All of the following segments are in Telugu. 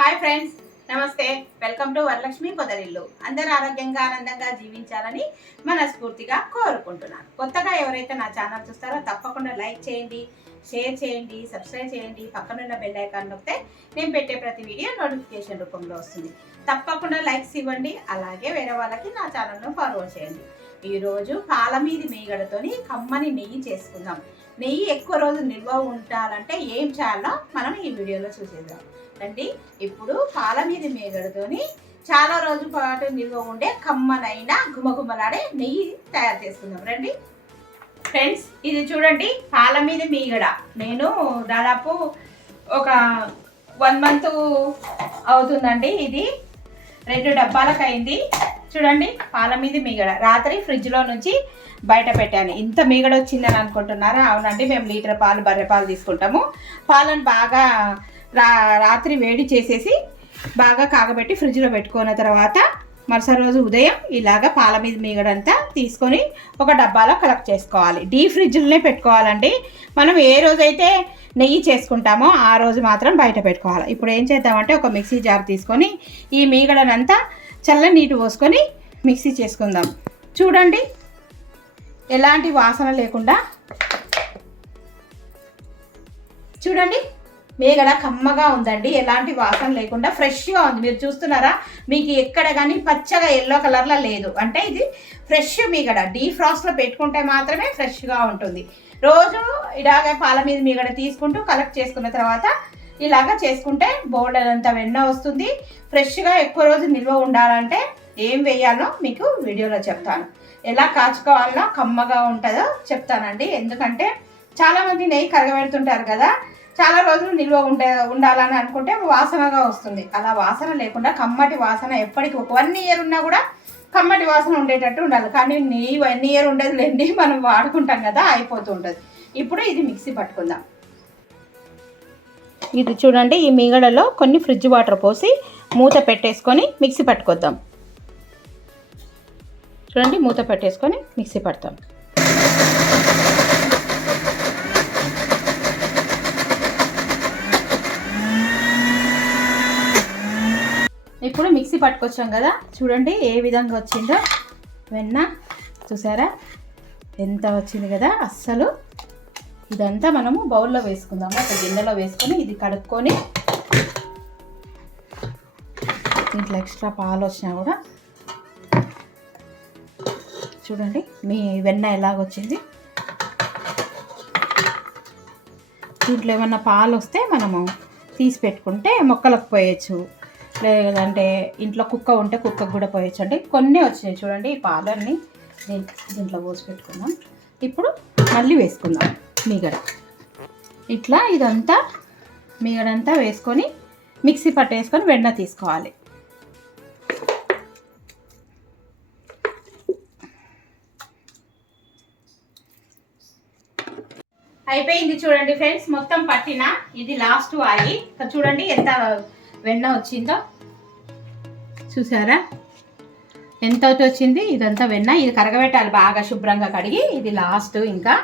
హాయ్ ఫ్రెండ్స్, నమస్తే. Welcome to Varalakshmi Podarillu. అందరూ ఆరోగ్యంగా ఆనందంగా జీవించాలని మనస్ఫూర్తిగా కోరుకుంటున్నాను. కొత్తగా ఎవరైతే నా ఛానల్ చూస్తారో తప్పకుండా లైక్ చేయండి, షేర్ చేయండి, సబ్స్క్రైబ్ చేయండి. పక్కనున్న బెల్ ఐకాన్ నొక్కితే నేను పెట్టే ప్రతి వీడియో నోటిఫికేషన్ రూపంలో వస్తుంది. తప్పకుండా లైక్స్ ఇవ్వండి, అలాగే వేరే వాళ్ళకి నా ఛానల్ను ఫార్వర్డ్ చేయండి. ఈరోజు పాలమీది మీగడతోని కమ్మని నెయ్యి చేసుకుందాం. నెయ్యి ఎక్కువ రోజు నిల్వ ఉండాలంటే ఏం చేయాలో మనం ఈ వీడియోలో చూసేద్దాం రండి. ఇప్పుడు పాలమీది మీగడతోని చాలా రోజుల పాటు నిల్వ ఉండే కమ్మనైన గుమగుమలాడే నెయ్యి తయారు చేసుకుందాం రండి. ఫ్రెండ్స్, ఇది చూడండి పాలమీది మీగడ. నేను దాదాపు ఒక 1 month అవుతుందండి. ఇది 2 డబ్బాలకు అయింది. చూడండి పాలమీది మీగడ రాత్రి ఫ్రిడ్జ్లో నుంచి బయట పెట్టాను. ఇంత మీగడ వచ్చిందని అనుకుంటున్నారా? అవునండి, మేము లీటర్ పాలు బర్రె పాలు తీసుకుంటాము. పాలను బాగా రాత్రి వేడి చేసేసి బాగా కాగబెట్టి ఫ్రిడ్జ్లో పెట్టుకున్న తర్వాత మరుసటి రోజు ఉదయం ఇలాగ పాలమీది మీగడంతా తీసుకొని ఒక డబ్బాలో కలెక్ట్ చేసుకోవాలి. డీప్ ఫ్రిడ్జ్లోనే పెట్టుకోవాలండి. మనం ఏ రోజైతే నెయ్యి చేసుకుంటామో ఆ రోజు మాత్రం బయట పెట్టుకోవాలి. ఇప్పుడు ఏం చేద్దామంటే ఒక మిక్సీ జార్ తీసుకొని ఈ మీగడనంతా చల్ల నీటి పోసుకొని మిక్సీ చేసుకుందాం. చూడండి ఎలాంటి వాసన లేకుండా చూడండి మీగడ కమ్మగా ఉందండి. ఎలాంటి వాసన లేకుండా ఫ్రెష్గా ఉంది. మీరు చూస్తున్నారా? మీకు ఎక్కడ కానీ పచ్చగా ఎల్లో కలర్లో లేదు. అంటే ఇది ఫ్రెష్ మీగడ. డీఫ్రాస్ట్లో పెట్టుకుంటే మాత్రమే ఫ్రెష్గా ఉంటుంది. రోజు ఇలాగే పాలమీది మీగడ తీసుకుంటూ కలెక్ట్ చేసుకున్న తర్వాత ఇలాగ చేసుకుంటే బోల్డెనంత వెన్న వస్తుంది. ఫ్రెష్గా ఎక్కువ రోజు నిల్వ ఉండాలంటే ఏం వేయాలో మీకు వీడియోలో చెప్తాను. ఎలా కాచుకోవాలో కమ్మగా ఉంటుందో చెప్తానండి. ఎందుకంటే చాలామంది నెయ్యి కరగబెడుతుంటారు కదా, చాలా రోజులు నిల్వ ఉండాలని అనుకుంటే వాసనగా వస్తుంది. అలా వాసన లేకుండా కమ్మటి వాసన ఎప్పటికీ ఒక 1 year ఉన్నా కూడా కమ్మటి వాసన ఉండేటట్టు ఉండాలి. కానీ నెయ్యి 1 year ఉండదు లేండి, మనం వాడుకుంటాం కదా, అయిపోతూ ఉంటుంది. ఇప్పుడు ఇది మిక్సీ పట్టుకుందాం. ఇది చూడండి, ఈ మీగడలో కొన్ని ఫ్రిడ్జ్ వాటర్ పోసి మూత పెట్టేసుకొని మిక్సీ పట్టుకొద్దాం. చూడండి మూత పెట్టేసుకొని మిక్సీ పడతాం. ఇప్పుడు మిక్సీ పట్టుకొచ్చాం కదా, చూడండి ఏ విధంగా వచ్చిందో వెన్న. చూసారా ఎంత వచ్చింది కదా అస్సలు. ఇదంతా మనము బౌల్లో వేసుకుందాము. ఒక గిన్నెలో వేసుకొని ఇది కడుక్కొని దీంట్లో ఎక్స్ట్రా పాలు వచ్చినా కూడా చూడండి మీ వెన్న ఎలాగొచ్చింది. దీంట్లో ఏమన్నా పాలు వస్తే మనము తీసి పెట్టుకుంటే మొక్కలకు పోయచ్చు, లేదంటే ఇంట్లో కుక్క ఉంటే కుక్కకు కూడా పోయచ్చు అండి. కొన్ని వచ్చినాయి చూడండి. ఈ పాలన్నీ దీంట్లో పోసి పెట్టుకుందాం. ఇప్పుడు మళ్ళీ వేసుకుందాం మీగడ. ఇట్లా ఇదంతా మీగడంతా వేసుకొని మిక్సీ పట్టేసుకొని వెన్న తీసుకోవాలి. అయిపోయింది చూడండి ఫ్రెండ్స్, మొత్తం పట్టిన. ఇది లాస్ట్ వాయి. చూడండి ఎంత వెన్న వచ్చిందో. చూసారా ఎంత వచ్చింది? ఇదంతా వెన్న. ఇది కరగబెట్టాలి బాగా శుభ్రంగా కడిగి. ఇది లాస్ట్. ఇంకా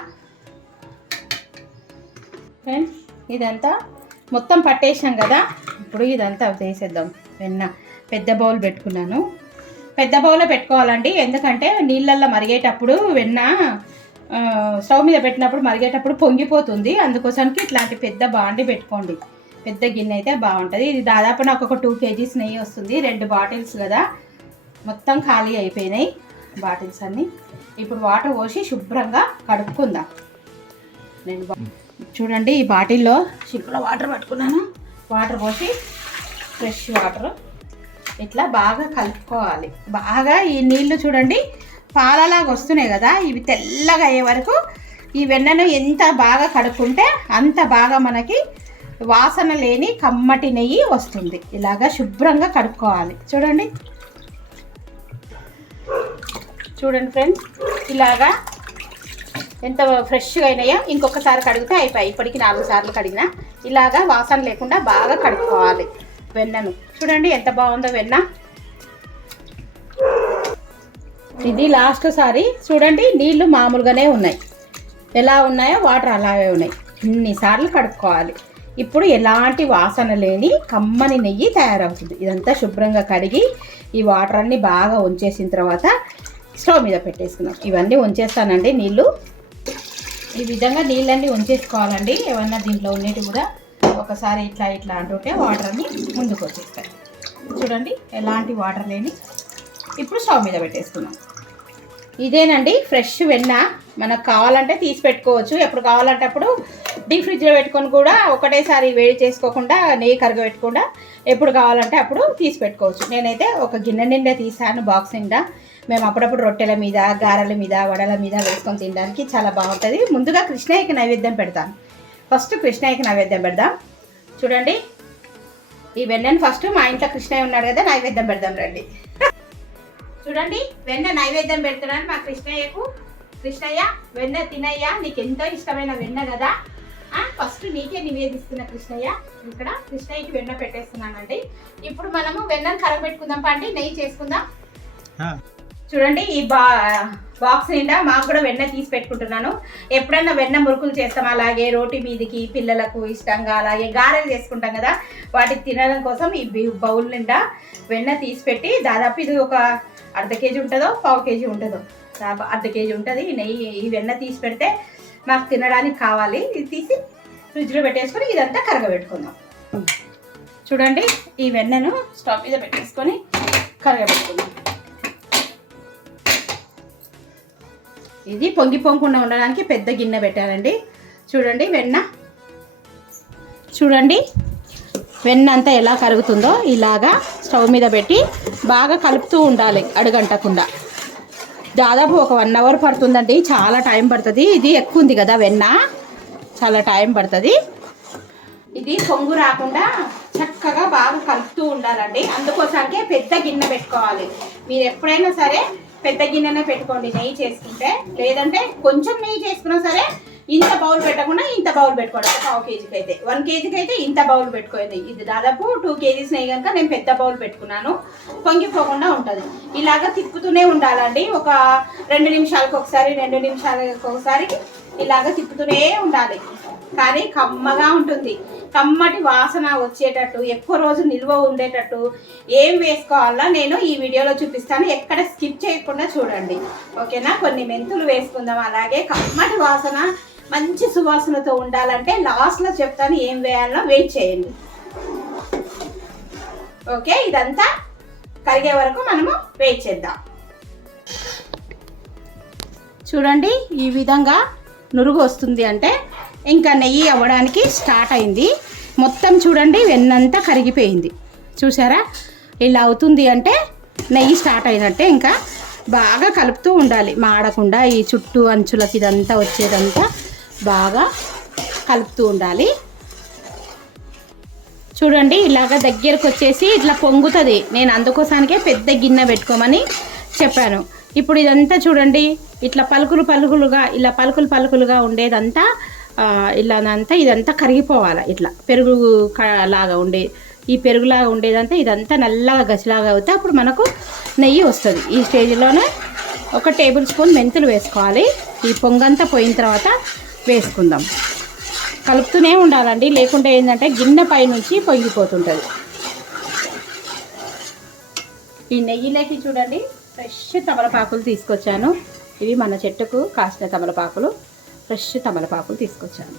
ఫ్రెండ్స్ ఇదంతా మొత్తం పట్టేసాం కదా. ఇప్పుడు ఇదంతా వేసేద్దాం వెన్న. పెద్ద బౌల్ పెట్టుకున్నాను. పెద్ద బౌల్లో పెట్టుకోవాలండి. ఎందుకంటే నీళ్ళల్లో మరిగేటప్పుడు వెన్న స్టవ్ మీద పెట్టినప్పుడు మరిగేటప్పుడు పొంగిపోతుంది. అందుకోసానికి ఇట్లాంటి పెద్ద బాండి పెట్టుకోండి. పెద్ద గిన్నె అయితే బాగుంటుంది. ఇది దాదాపు నాకు ఒక 2 kgs నెయ్యి వస్తుంది. 2 బాటిల్స్ కదా, మొత్తం ఖాళీ అయిపోయినాయి బాటిల్స్ అన్నీ. ఇప్పుడు వాటర్ పోసి శుభ్రంగా కడుక్కుందాం. నేను చూడండి ఈ బాటిల్లో షిప్లో వాటర్ పట్టుకున్నాను. వాటర్ పోసి ఫ్రెష్ వాటర్ ఇట్లా బాగా కలుపుకోవాలి. బాగా ఈ నీళ్లు చూడండి పాలలాగా వస్తున్నాయి కదా, ఇవి తెల్లగా అయ్యే వరకు ఈ వెన్నను ఎంత బాగా కడుక్కుంటే అంత బాగా మనకి వాసన లేని కమ్మటి నెయ్యి వస్తుంది. ఇలాగా శుభ్రంగా కడుక్కోవాలి. చూడండి చూడండి ఫ్రెండ్స్, ఇలాగా ఎంత ఫ్రెష్గా అయినాయో. ఇంకొకసారి కడిగితే అయిపోయి. ఇప్పటికి 4 సార్లు కడిగినా. ఇలాగా వాసన లేకుండా బాగా కడుక్కోవాలి వెన్నను. చూడండి ఎంత బాగుందో వెన్న. ఇది లాస్ట్ సారి. చూడండి నీళ్లు మామూలుగానే ఉన్నాయి, ఎలా ఉన్నాయో వాటర్ అలాగే ఉన్నాయి. ఇన్నిసార్లు కడుక్కోవాలి. ఇప్పుడు ఎలాంటి వాసన లేని కమ్మని నెయ్యి తయారవుతుంది. ఇదంతా శుభ్రంగా కడిగి ఈ వాటర్ అన్నీ బాగా ఉంచేసిన తర్వాత స్టవ్ మీద పెట్టేసుకున్నాం. ఇవన్నీ ఉంచేస్తానండి నీళ్ళు. ఈ విధంగా నీళ్ళన్నీ ఉంచేసుకోవాలండి. ఏమన్నా దీంట్లో ఉండేవి కూడా ఒకసారి ఇట్లా ఇట్లా అంటుంటే వాటర్ అన్నీ ముందుకు వచ్చేస్తాయి. చూడండి ఎలాంటి వాటర్ లేని. ఇప్పుడు స్టవ్ మీద పెట్టేసుకున్నాం. ఇదేనండి ఫ్రెష్ వెన్న. మనకు కావాలంటే తీసి పెట్టుకోవచ్చు. ఎప్పుడు కావాలంటే అప్పుడు డీప్ ఫ్రిడ్జ్లో పెట్టుకొని కూడా ఒకటేసారి వేడి చేసుకోకుండా నెయ్యి కరగబెట్టకుండా ఎప్పుడు కావాలంటే అప్పుడు తీసి పెట్టుకోవచ్చు. నేనైతే ఒక గిన్నె నిండా తీసాను, బాక్స్ నిండా. మేము అప్పుడప్పుడు రొట్టెల మీద, గారెల మీద, వడల మీద వేసుకొని తినడానికి చాలా బాగుంటుంది. ముందుగా కృష్ణయ్యకి నైవేద్యం పెడతాను. ఫస్ట్ కృష్ణయ్యకి నైవేద్యం పెడదాం. చూడండి ఈ వెన్నను ఫస్ట్ మా ఇంట్లో కృష్ణయ్య ఉన్నాడు కదా, నైవేద్యం పెడదాం రండి. చూడండి వెన్న నైవేద్యం పెడుతున్నాను మా కృష్ణయ్యకు. కృష్ణయ్య వెన్న తినయ్యా, నీకు ఎంతో ఇష్టమైన వెన్న కదా, ఫస్ట్ నీకే నివేదిస్తున్న కృష్ణయ్య. ఇక్కడ కృష్ణయ్యకి వెన్న పెట్టేస్తున్నానండి. ఇప్పుడు మనము వెన్నను కరగబెట్టుకుందాం పండి, నెయ్యి చేసుకుందాం. చూడండి ఈ బాక్స్ నిండా మాకు కూడా వెన్న తీసి పెట్టుకుంటున్నాను. ఎప్పుడన్నా వెన్న మురుకులు చేస్తాం, అలాగే రోటి మీదికి పిల్లలకు ఇష్టంగా, అలాగే గారెలు చేసుకుంటాం కదా, వాటికి తినడం కోసం ఈ బౌల్ నిండా వెన్న తీసి పెట్టి, దాదాపు ఇది ఒక అర్ధ కేజీ ఉంటుందో పావు కేజీ ఉంటుందో, అర్ధ కేజీ ఉంటుంది నెయ్యి. ఈ వెన్న తీసి పెడితే మాకు తినడానికి కావాలి. ఇది తీసి ఫ్రిడ్జ్లో పెట్టేసుకొని ఇదంతా కరగబెట్టుకుందాం. చూడండి ఈ వెన్నను స్టవ్ మీద పెట్టేసుకొని కరగబెట్టుకుందాం. ఇది పొంగకుండా ఉండడానికి పెద్ద గిన్నె పెట్టానండి. చూడండి వెన్న, చూడండి వెన్న అంతా ఎలా కరుగుతుందో ఇలాగా స్టవ్ మీద పెట్టి బాగా కలుపుతూ ఉండాలి అడుగంటకుండా. దాదాపు ఒక 1 అవర్ పడుతుందండి, చాలా టైం పడుతుంది. ఇది ఎక్కువ ఉంది కదా వెన్న, చాలా టైం పడుతుంది. ఇది పొంగు రాకుండా చక్కగా బాగా కలుపుతూ ఉండాలండి. అందుకోసానికే పెద్ద గిన్నె పెట్టుకోవాలి. మీరు ఎప్పుడైనా సరే పెద్ద గిన్నెనే పెట్టుకోండి నెయ్యి చేసుకుంటే. లేదంటే కొంచెం నెయ్యి చేసుకున్నా సరే ఇంత బౌల్ పెట్టకుండా ఇంత బౌల్ పెట్టుకోండి. పావు కేజీకి అయితే 1 కేజీకి అయితే ఇంత బౌల్ పెట్టుకోండి. ఇది దాదాపు 2 కేజీస్ నెయ్యి కనుక నేను పెద్ద బౌల్ పెట్టుకున్నాను. పొంగిపోకుండా ఉంటుంది. ఇలాగ తిప్పుతూనే ఉండాలండి. ఒక 2 నిమిషాలకు ఒకసారి, 2 నిమిషాలకు ఒకసారి ఇలాగ తిప్పుతూనే ఉండాలి. కానీ కమ్మగా ఉంటుంది. కమ్మటి వాసన వచ్చేటట్టు, ఎక్కువ రోజు నిల్వ ఉండేటట్టు ఏం వేసుకోవాలో నేను ఈ వీడియోలో చూపిస్తాను. ఎక్కడ స్కిప్ చేయకుండా చూడండి, ఓకేనా? కొన్ని మెంతులు వేసుకుందాం. అలాగే కమ్మటి వాసన, మంచి సువాసనతో ఉండాలంటే లాస్ట్లో చెప్తాను ఏం వేయాలో, వెయిట్ చేయండి. ఓకే, ఇదంతా కరిగే వరకు మనము వెయిట్ చేద్దాం. చూడండి ఈ విధంగా నురుగు వస్తుంది అంటే ఇంకా నెయ్యి అవ్వడానికి స్టార్ట్ అయింది. మొత్తం చూడండి వెన్నంతా కరిగిపోయింది. చూసారా? ఇలా అవుతుంది అంటే నెయ్యి స్టార్ట్ అయినట్టే. ఇంకా బాగా కలుపుతూ ఉండాలి, మాడకుండా. ఈ చుట్టూ అంచులకి ఇదంతా వచ్చేదంతా బాగా కలుపుతూ ఉండాలి. చూడండి ఇలాగ దగ్గరకు వచ్చేసి ఇట్లా పొంగుతుంది. నేను అందుకోసానికే పెద్ద గిన్నె పెట్టుకోమని చెప్పాను. ఇప్పుడు ఇదంతా చూడండి ఇట్లా పలుకులు పలుకులుగా, ఇలా పలుకులు పలుకులుగా ఉండేదంతా ఇలానంతా ఇదంతా కరిగిపోవాలి. ఇట్లా పెరుగు లాగా ఉండే, ఈ పెరుగులాగా ఉండేదంతా ఇదంతా నల్లగా గసిలాగా అవుతే అప్పుడు మనకు నెయ్యి వస్తుంది. ఈ స్టేజ్లోనే 1 టేబుల్ స్పూన్ మెంతులు వేసుకోవాలి. ఈ పొంగంతా పోయిన తర్వాత వేసుకుందాం. కలుపుతూనే ఉండాలండి, లేకుంటే ఏంటంటే గిన్నె పై నుంచి పొంగిపోతుంటుంది. ఈ నెయ్యిలోకి చూడండి ఫ్రెష్ తమలపాకులు తీసుకొచ్చాను. ఇవి మన చెట్టుకు కాసిన తమలపాకులు, ఫ్రెష్ తమలపాకులు తీసుకొచ్చాను.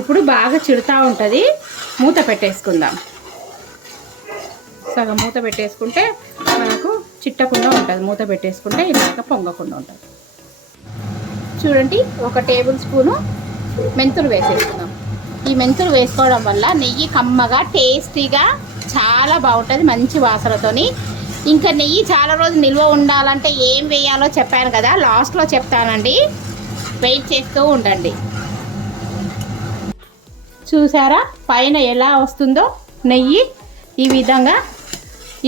ఇప్పుడు బాగా చిడుతూ ఉంటుంది. మూత పెట్టేసుకుందాం. సగం మూత పెట్టేసుకుంటే మనకు చిట్టకుండా ఉంటుంది. మూత పెట్టేసుకుంటే ఇలాగ పొంగకుండా ఉంటుంది. చూడండి 1 టేబుల్ స్పూను మెంతులు వేసేసుకుందాం. ఈ మెంతులు వేసుకోవడం వల్ల నెయ్యి కమ్మగా, టేస్టీగా చాలా బాగుంటుంది, మంచి వాసనతోని. ఇంకా నెయ్యి చాలా రోజులు నిల్వ ఉండాలంటే ఏం వేయాలో చెప్పాను కదా, లాస్ట్లో చెప్తానండి. వెయిట్ చేస్తూ ఉండండి. చూసారా పైన ఎలా వస్తుందో నెయ్యి? ఈ విధంగా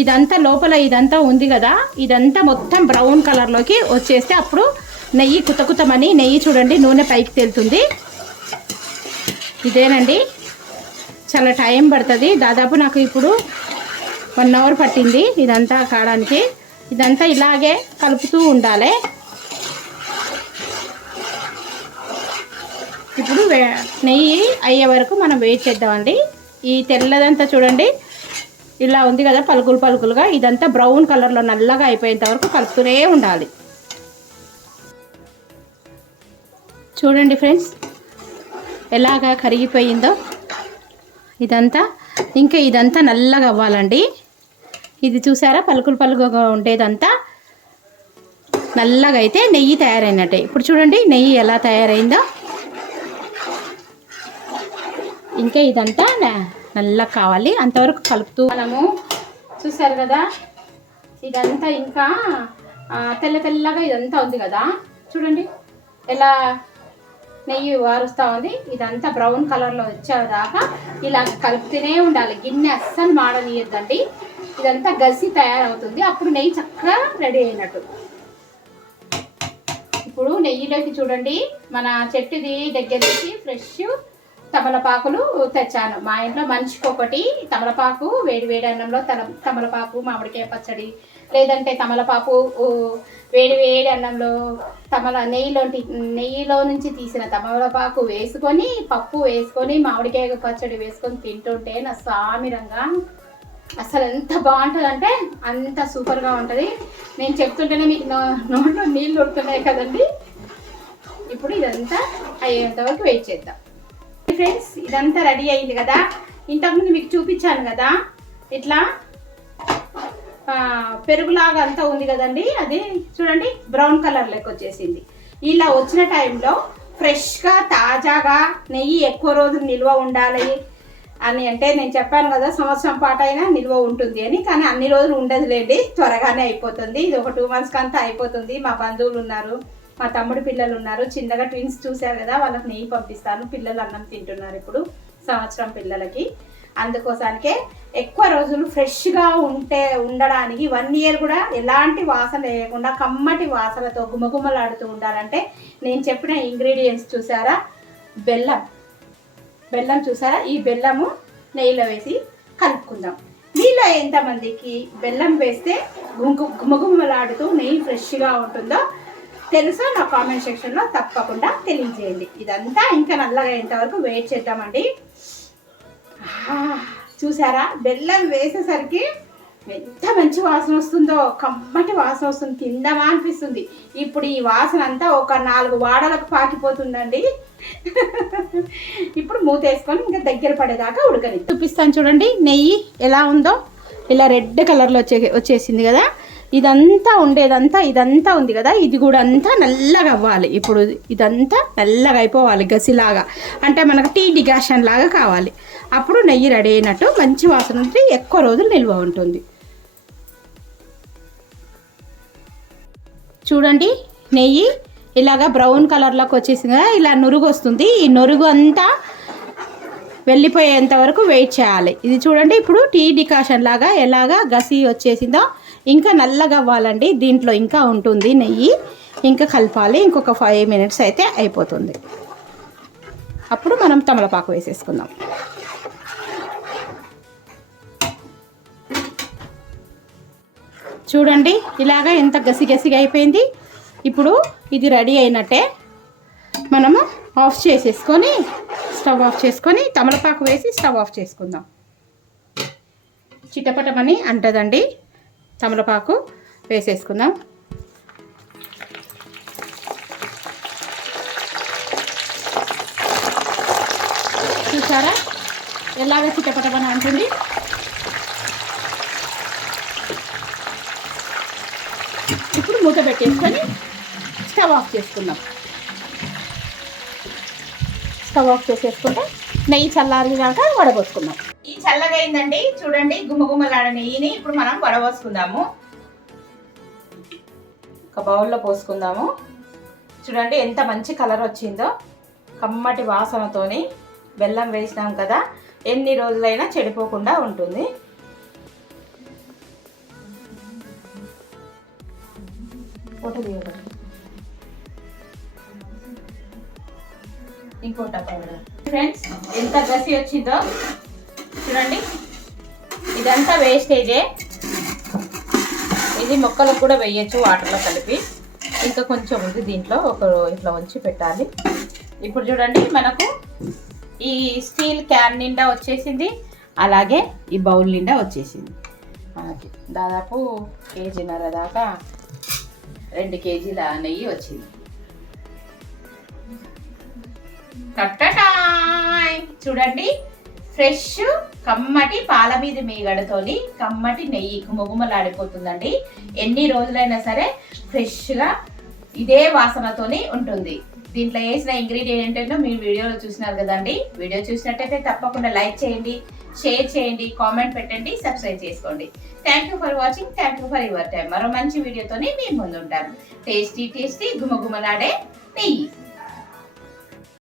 ఇదంతా లోపల ఇదంతా ఉంది కదా, ఇదంతా మొత్తం బ్రౌన్ కలర్లోకి వచ్చేస్తే అప్పుడు నెయ్యి కుతకుతమని నెయ్యి చూడండి నూనె పైకి తేలుతుంది. ఇదేనండి, చాలా టైం పడుతుంది. దాదాపు నాకు ఇప్పుడు 1 అవర్ పట్టింది ఇదంతా కావడానికి. ఇదంతా ఇలాగే కలుపుతూ ఉండాలి. ఇప్పుడు నెయ్యి అయ్యే వరకు మనం వెయిట్ చేద్దామండి. ఈ తెల్లదంతా చూడండి ఇలా ఉంది కదా, పలుకులు పలుకులుగా. ఇదంతా బ్రౌన్ కలర్లో నల్లగా అయిపోయేంత వరకు కలుపుతూనే ఉండాలి. చూడండి ఫ్రెండ్స్ ఎలాగా కరిగిపోయిందో ఇదంతా. ఇంకా ఇదంతా నల్లగా అవ్వాలండి. ఇది చూసారా, పలుకులు పలుకుగా ఉండేదంతా నల్లగా అయితే నెయ్యి తయారైనట్టే. ఇప్పుడు చూడండి నెయ్యి ఎలా తయారైందో. ఇంకా ఇదంతా నల్లగా కావాలి, అంతవరకు కలుపుతూ మనము. చూసారు కదా ఇదంతా ఇంకా తెల్ల తెల్లగా ఇదంతా ఉంది కదా, చూడండి ఎలా నెయ్యి వారుస్తూ ఉంది. ఇదంతా బ్రౌన్ కలర్లో వచ్చేదాకా ఇలా కలుపుతూనే ఉండాలి. గిన్నె అస్సలు మాడనీయద్దండి, ఇదంతా గసి తయారవుతుంది. అప్పుడు నెయ్యి చక్కగా రెడీ అయినట్టు. ఇప్పుడు నెయ్యిలోకి చూడండి మన చెట్టుది దగ్గర నుంచి ఫ్రెష్ తమలపాకులు తెచ్చాను. మా ఇంట్లో మనిషికి ఒకటి తమలపాకు, వేడి వేడి అన్నంలో తమలపాకు మామిడికాయ పచ్చడి, లేదంటే తమలపాకు వేడి వేడి అన్నంలో నెయ్యిలో నుంచి తీసిన తమలపాకు వేసుకొని, పప్పు వేసుకొని, మామిడికాయ పచ్చడి వేసుకొని తింటుంటే నా సామిరంగా అసలు ఎంత బాగుంటుందంటే అంత సూపర్గా ఉంటుంది. నేను చెప్తుంటేనే మీకు నోట్లో నీళ్ళు ఉడుతున్నాయి కదండి. ఇప్పుడు ఇదంతా అయ్యేంత వరకు వెయిట్ చేద్దాం. ఫ్రెండ్స్ ఇదంతా రెడీ అయింది కదా, ఇంతకుముందు మీకు చూపించాను కదా ఇట్లా పెరుగులాగా అంతా ఉంది కదండి, అది చూడండి బ్రౌన్ కలర్ లెక్క వచ్చేసింది. ఇలా వచ్చిన టైంలో ఫ్రెష్గా తాజాగా నెయ్యి ఎక్కువ రోజులు నిల్వ ఉండాలి అని అంటే, నేను చెప్పాను కదా సంవత్సరం పాటు అయినా నిల్వ ఉంటుంది అని. కానీ అన్ని రోజులు ఉండదులేండి, త్వరగానే అయిపోతుంది. ఇది ఒక 2 months అంతా అయిపోతుంది. మా బంధువులు ఉన్నారు, మా తమ్ముడు పిల్లలు ఉన్నారు, చిన్నగా ట్విన్స్ చూశారు కదా, వాళ్ళకి నెయ్యి పంపిస్తాను. పిల్లలు అన్నం తింటున్నారు ఇప్పుడు, సంవత్సరం పిల్లలకి. అందుకోసానికే ఎక్కువ రోజులు ఫ్రెష్గా ఉండడానికి 1 year కూడా ఎలాంటి వాసన లేకుండా కమ్మటి వాసనతో గుమగుమలాడుతూ ఉండాలంటే నేను చెప్పిన ఇంగ్రీడియంట్స్ చూసారా, బెల్లం చూసారా, ఈ బెల్లము నెయ్యిలో వేసి కలుపుకుందాం. మీలో ఎంతమందికి బెల్లం వేస్తే గుమగుమలాడుతూ నెయ్యి ఫ్రెష్గా ఉంటుందో తెలుసా, నా కామెంట్ సెక్షన్లో తప్పకుండా తెలియజేయండి. ఇదంతా ఇంకా నల్లగా అయ్యేంతవరకు వెయిట్ చేద్దామండి. చూసారా బెల్లం వేసేసరికి ఎంత మంచి వాసన వస్తుందో, కమ్మటి వాసన వస్తుంది, తిందామా అనిపిస్తుంది. ఇప్పుడు ఈ వాసన అంతా ఒక 4 వాడలకు పాకిపోతుందండి. ఇప్పుడు మూత వేసుకొని ఇంకా దగ్గర పడేదాకా ఉడకని చూపిస్తాను. చూడండి నెయ్యి ఎలా ఉందో, ఇలా రెడ్ కలర్లో వచ్చేసింది కదా. ఇదంతా ఉండేదంతా ఇదంతా ఉంది కదా, ఇది కూడా అంతా నల్లగా అవ్వాలి. ఇప్పుడు ఇదంతా నల్లగా అయిపోవాలి, గసిలాగా. అంటే మనకు టీ డికాషన్ లాగా కావాలి. అప్పుడు నెయ్యి రెడీ అయినట్టు, మంచి వాసన ఉంటుంది, ఎక్కువ రోజులు నిల్వ ఉంటుంది. చూడండి నెయ్యి ఇలాగా బ్రౌన్ కలర్లోకి వచ్చేసింది కదా, ఇలా నురుగు వస్తుంది. ఈ నురుగు అంతా వెళ్ళిపోయేంత వరకు వెయిట్ చేయాలి. ఇది చూడండి ఇప్పుడు టీ డికాషన్ లాగా ఎలాగా గసి వచ్చేసిందో, ఇంకా నల్లగా అవ్వాలండి. దీంట్లో ఇంకా ఉంటుంది నెయ్యి, ఇంకా కలపాలి. ఇంకొక 5 minutes అయితే అయిపోతుంది. అప్పుడు మనం తమలపాకు వేసేసుకుందాం. చూడండి ఇలాగా ఎంత గసిగసిగా అయిపోయింది. ఇప్పుడు ఇది రెడీ అయినట్టే. మనము ఆఫ్ చేసేసుకొని, స్టవ్ ఆఫ్ చేసుకొని తమలపాకు వేసి స్టవ్ ఆఫ్ చేసుకుందాం. చిటపటమని అంటదండి, తమలపాకు వేసేసుకుందాం. చూసారా ఎలాగ చిటపటమని అంటుంది. ఇప్పుడు మూత పెట్టేసుకొని స్టవ్ ఆఫ్ చేసుకుందాం. స్టవ్ ఆఫ్ చేసేసుకుంటే నెయ్యి చల్లారినాక వడబోసుకుందాం. ఈ చల్లగా అయిందండి, చూడండి గుమగుమలాడ నెయ్యిని ఇప్పుడు మనం వడబోసుకుందాము. ఒక బౌల్లో పోసుకుందాము. చూడండి ఎంత మంచి కలర్ వచ్చిందో, కమ్మటి వాసనతోని. బెల్లం వేసినాం కదా, ఎన్ని రోజులైనా చెడిపోకుండా ఉంటుంది. ఇంకోట ఫ్రెండ్స్ ఎంత గసి వచ్చిందో చూడండి. ఇదంతా వేస్టేజే, ఇది మొక్కలకు కూడా వేయచ్చు వాటర్లో కలిపి. ఇంకా కొంచెం ఉంది దీంట్లో, ఇట్లా ఉంచి పెట్టాలి. ఇప్పుడు చూడండి మనకు ఈ స్టీల్ క్యాన్ నిండా వచ్చేసింది, అలాగే ఈ బౌల్ నిండా వచ్చేసింది. మనకి దాదాపు కేజీన్నర దాకా 2 కేజీల నెయ్యి వచ్చింది. చూడండి, ఫ్రెష్ కమ్మటి పాల మీద మీగడతోని కమ్మటి నెయ్యి గుమగుమలాడిపోతుందండి. ఎన్ని రోజులైనా సరే ఫ్రెష్గా ఇదే వాసనతోని ఉంటుంది. దీంట్లో వేసిన ఇంగ్రీడియంట్ ఏంటో మీరు వీడియోలో చూసినారు కదండి. వీడియో చూసినట్టయితే తప్పకుండా లైక్ చేయండి, షేర్ చేయండి, కామెంట్ పెట్టండి, సబ్స్క్రైబ్ చేసుకోండి. Thank you for watching, thank you for your time. మరో మంచి వీడియోతోని మీ ముందు ఉంటాను. టేస్టీ టేస్టీ గుమగుమలాడే నెయ్యి.